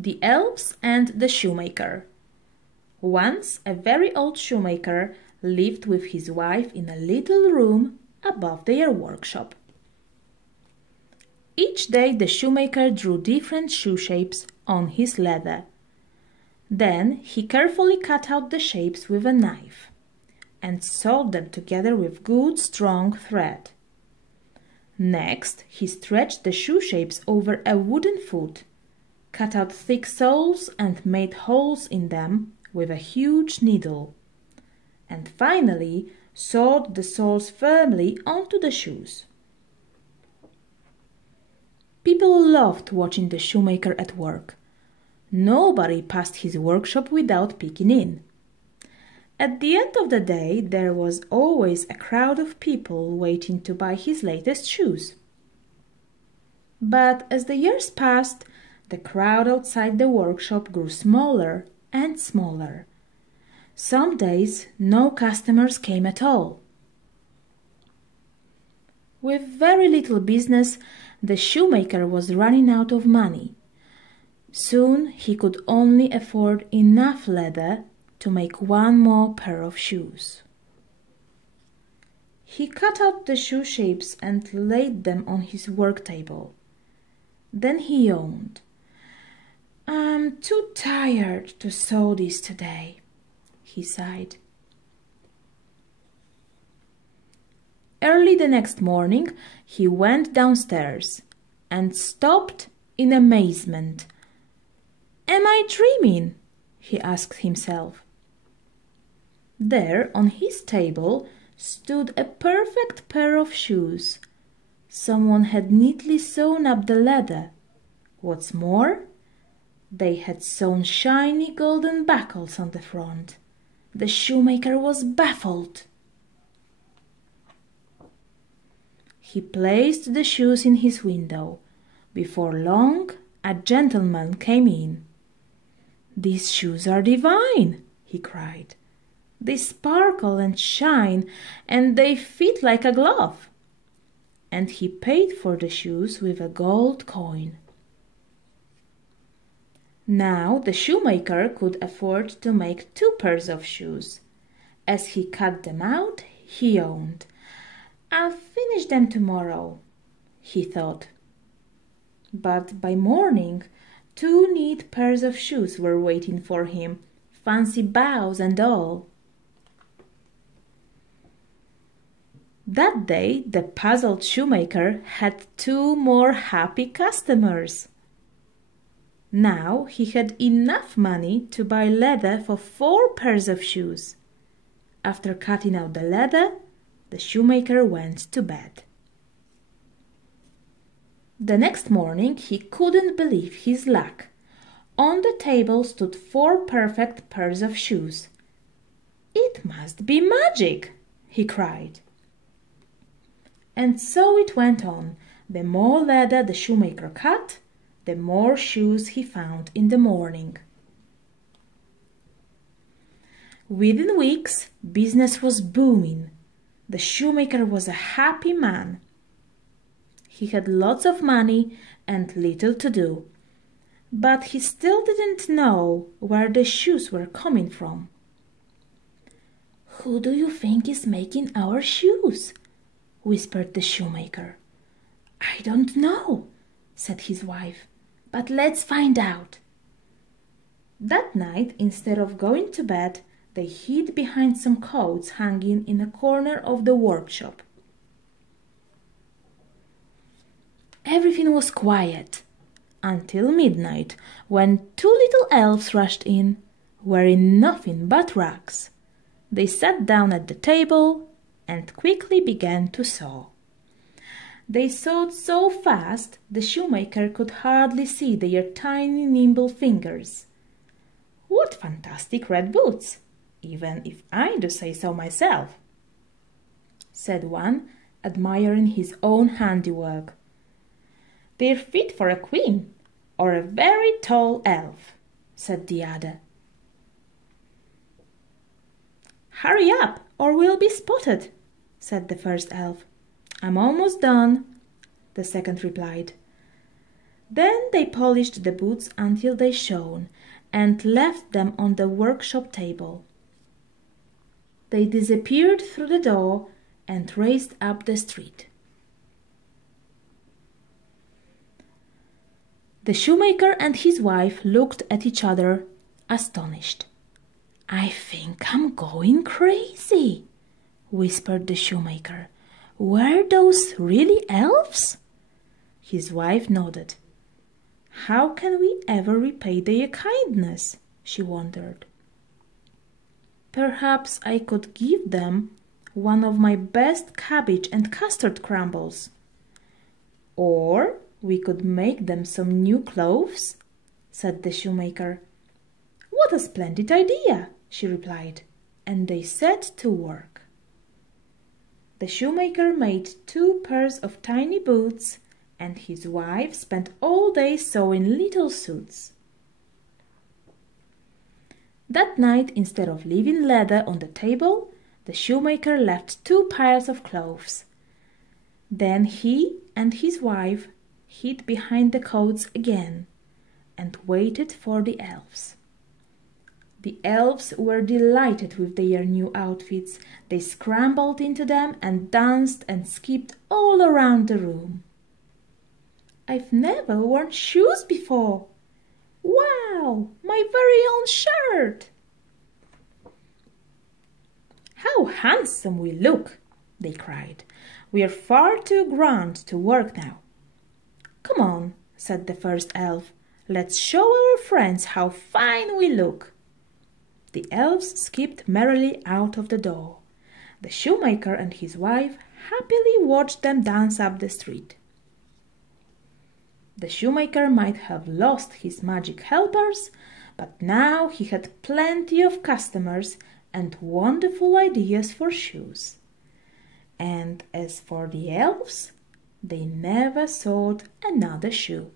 The Elves and the Shoemaker. Once a very old shoemaker lived with his wife in a little room above their workshop. Each day the shoemaker drew different shoe shapes on his leather. Then he carefully cut out the shapes with a knife and sewed them together with good strong thread. Next he stretched the shoe shapes over a wooden foot, cut out thick soles and made holes in them with a huge needle, and finally sewed the soles firmly onto the shoes. People loved watching the shoemaker at work. Nobody passed his workshop without peeking in. At the end of the day, there was always a crowd of people waiting to buy his latest shoes. But as the years passed, the crowd outside the workshop grew smaller and smaller. Some days no customers came at all. With very little business, the shoemaker was running out of money. Soon he could only afford enough leather to make one more pair of shoes. He cut out the shoe shapes and laid them on his work table. Then he yawned. "I'm too tired to sew these today," he sighed. Early the next morning he went downstairs and stopped in amazement. "Am I dreaming?" he asked himself. There on his table stood a perfect pair of shoes. Someone had neatly sewn up the leather. What's more, they had sewn shiny golden buckles on the front. The shoemaker was baffled. He placed the shoes in his window. Before long, a gentleman came in. "These shoes are divine," he cried. "They sparkle and shine, and they fit like a glove." And he paid for the shoes with a gold coin. Now the shoemaker could afford to make 2 pairs of shoes. As he cut them out, he yawned. "I'll finish them tomorrow," he thought. But by morning, 2 neat pairs of shoes were waiting for him, fancy bows and all. That day the puzzled shoemaker had 2 more happy customers. Now he had enough money to buy leather for 4 pairs of shoes. After cutting out the leather, the shoemaker went to bed. The next morning he couldn't believe his luck. On the table stood 4 perfect pairs of shoes. "It must be magic!" he cried. And so it went on. The more leather the shoemaker cut, the more shoes he found in the morning. Within weeks, business was booming. The shoemaker was a happy man. He had lots of money and little to do, but he still didn't know where the shoes were coming from. "Who do you think is making our shoes?" whispered the shoemaker. "I don't know," said his wife, "but let's find out." That night, instead of going to bed, they hid behind some coats hanging in a corner of the workshop. Everything was quiet until midnight, when 2 little elves rushed in, wearing nothing but rags. They sat down at the table and quickly began to sew. They sewed so fast the shoemaker could hardly see their tiny nimble fingers. "What fantastic red boots, even if I do say so myself," said one, admiring his own handiwork. "They're fit for a queen or a very tall elf," said the other. "Hurry up or we'll be spotted," said the first elf. "I'm almost done," the second replied. Then they polished the boots until they shone and left them on the workshop table. They disappeared through the door and raced up the street. The shoemaker and his wife looked at each other, astonished. "I think I'm going crazy," whispered the shoemaker. "Were those really elves?" His wife nodded. "How can we ever repay their kindness?" she wondered. "Perhaps I could give them one of my best cabbage and custard crumbles. Or we could make them some new clothes," said the shoemaker. "What a splendid idea," she replied, and they set to work. The shoemaker made 2 pairs of tiny boots, and his wife spent all day sewing little suits. That night, instead of leaving leather on the table, the shoemaker left 2 pairs of clothes. Then he and his wife hid behind the coats again and waited for the elves. The elves were delighted with their new outfits. They scrambled into them and danced and skipped all around the room. "I've never worn shoes before. Wow, my very own shirt! How handsome we look!" they cried. "We're far too grand to work now." "Come on," said the first elf. "Let's show our friends how fine we look." The elves skipped merrily out of the door. The shoemaker and his wife happily watched them dance up the street. The shoemaker might have lost his magic helpers, but now he had plenty of customers and wonderful ideas for shoes. And as for the elves, they never sold another shoe.